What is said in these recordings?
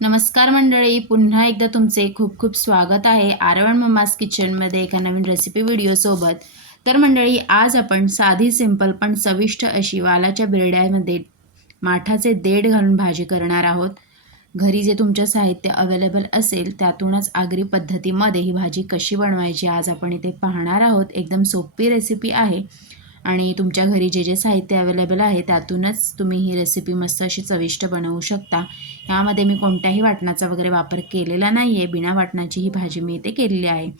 नमस्कार मंडळी पुन्हा एकदा तुमचे खूप खूप स्वागत आहे आरवण मम्मास किचनमध्ये एका नवीन रेसिपी व्हिडिओसोबत तर मंडळी आज आपण साधी सिंपल पण चविष्ट अशी वालाच्या बिरड्यामध्ये माठाचे देठ घालून भाजी करणार आहोत. घरी जे तुमचं साहित्य अवेलेबल असेल त्यातूनच आगरी पद्धतीमध्ये ही भाजी कशी बनवायची आज आपण इथे पाहणार आहोत. एकदम सोपी रेसिपी आहे. आणि तुमच्या घरी जे जे साहित्य अवेलेबल आहे त्यातूनच तुम्ही ही रेसिपी मस्त अशी चविष्ट बनवू शकता. यामध्ये मी कोणत्याही वाटणाचा वगैरे वापर केलेला नाही आहे बिना वाटणाची ही भाजी मी इथे केलेली आहे.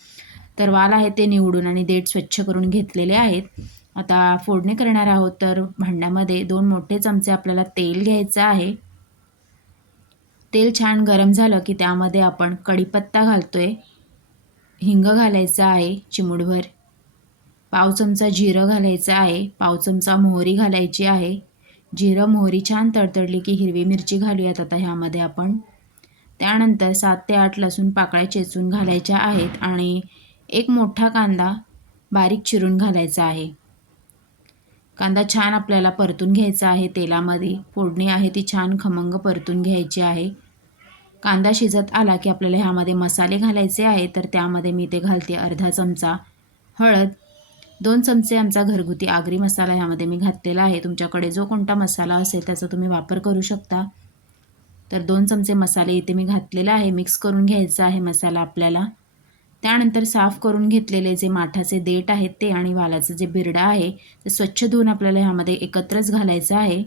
तर वाल आहे ते निवडून आणि देठ स्वच्छ करून घेतलेले आहेत. आता फोडणी करणार आहोत तर भांड्यामध्ये दोन मोठे चमचे आपल्याला तेल घ्यायचं आहे. तेल छान गरम झालं की त्यामध्ये आपण कढीपत्ता घालतो आहे हिंग घालायचं आहे चिमुडभर पाव चमचा जिरं घालायचं आहे. पाव चमचा मोहरी घालायची आहे. जिरं मोहरी छान तडतडली की हिरवी मिरची घालूयात आता ह्यामध्ये आपण. त्यानंतर सात ते आठ लसूण पाकळ्या चेचून घालायच्या आहेत आणि एक मोठा कांदा बारीक चिरून घालायचा आहे. कांदा छान आपल्याला परतून घ्यायचा आहे तेलामध्ये. फोडणी आहे ती छान खमंग परतून घ्यायची आहे. कांदा शिजत आला की आपल्याला ह्यामध्ये मसाले घालायचे आहे तर त्यामध्ये मी ते घालते अर्धा चमचा हळद दोन चमचे आमचा घरगुती आगरी मसाला ह्यामध्ये मी घातलेला आहे. तुमच्याकडे जो कोणता मसाला असेल त्याचा तुम्ही वापर करू शकता. तर दोन चमचे मसाले इथे मी घातलेला आहे. मिक्स करून घ्यायचा आहे मसाला आपल्याला. त्यानंतर साफ करून घेतलेले जे माठाचे देठ आहेत ते आणि वालाचं जे बिरडा आहे ते स्वच्छ धुवून आपल्याला ह्यामध्ये एकत्रच घालायचं आहे.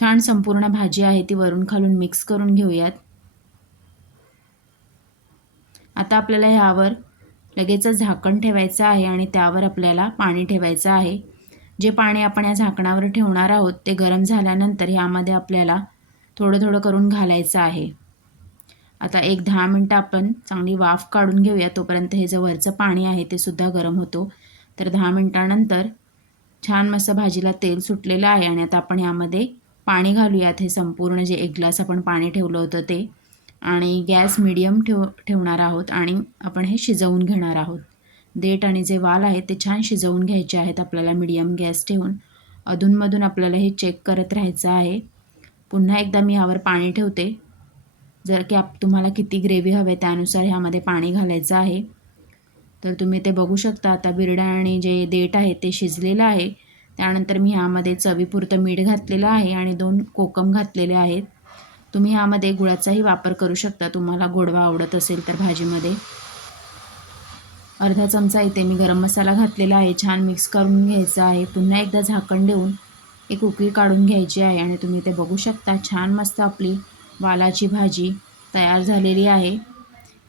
छान संपूर्ण भाजी आहे ती वरून खालून मिक्स करून घेऊयात. आता आपल्याला ह्यावर लगेचच झाकण ठेवायचं आहे आणि त्यावर आपल्याला पाणी ठेवायचं आहे. जे पाणी आपण या झाकणावर ठेवणार आहोत ते गरम झाल्यानंतर ह्यामध्ये आपल्याला थोडं थोडं करून घालायचं आहे. आता एक दहा मिनटं आपण चांगली वाफ काढून घेऊया. तोपर्यंत हे जे वरचं पाणी आहे ते सुद्धा गरम होतो. तर दहा मिनटानंतर छान मस्त भाजीला तेल सुटलेलं आहे आणि आता आपण यामध्ये पाणी घालूयात. हे संपूर्ण जे एक ग्लास आपण पाणी ठेवलं होतं ते. आणि गॅस मिडियम ठेव ठेवणार आहोत आणि आपण हे शिजवून घेणार आहोत. देठ आणि जे वाल आहेत ते छान शिजवून घ्यायचे आहेत आपल्याला मिडियम गॅस ठेवून. अधूनमधून आपल्याला हे चेक करत राहायचं आहे. पुन्हा एकदा मी यावर पाणी ठेवते. जर की आप तुम्हाला किती ग्रेव्ही हवे त्यानुसार ह्यामध्ये पाणी घालायचं आहे. तर तुम्ही ते बघू शकता. आता बिरडा आणि जे देठ आहे ते शिजलेलं आहे. त्यानंतर मी ह्यामध्ये चवीपुरतं मीठ घातलेलं आहे आणि दोन कोकम घातलेले आहेत. तुम्ही ह्यामध्ये गुळाचाही वापर करू शकता. तुम्हाला गोडवा आवडत असेल तर भाजीमध्ये. अर्धा चमचा इथे मी गरम मसाला घातलेला आहे. छान मिक्स करून घ्यायचा आहे. पुन्हा एकदा झाकण देऊन एक उकळी काढून घ्यायची आहे आणि तुम्ही ते बघू शकता छान मस्त आपली वालाची भाजी तयार झालेली आहे.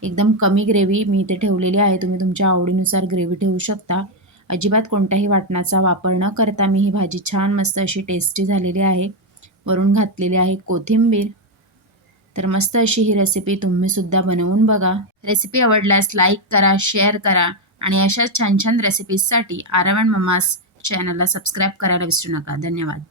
एकदम कमी ग्रेव्ही मी इथे ठेवलेली आहे. तुम्ही तुमच्या आवडीनुसार ग्रेव्ही ठेवू शकता. अजिबात कोणत्याही वाटणाचा वापर न करता मी ही भाजी छान मस्त अशी टेस्टी झालेली आहे. वरून घातलेली आहे कोथिंबीर. तर मस्त अशी ही रेसिपी तुम्ही सुद्धा बनवून बघा. रेसिपी आवडल्यास लाईक करा शेअर करा आणि अशाच छान छान रेसिपीजसाठी आरवण ममास चॅनलला सबस्क्राईब करायला विसरू नका. धन्यवाद.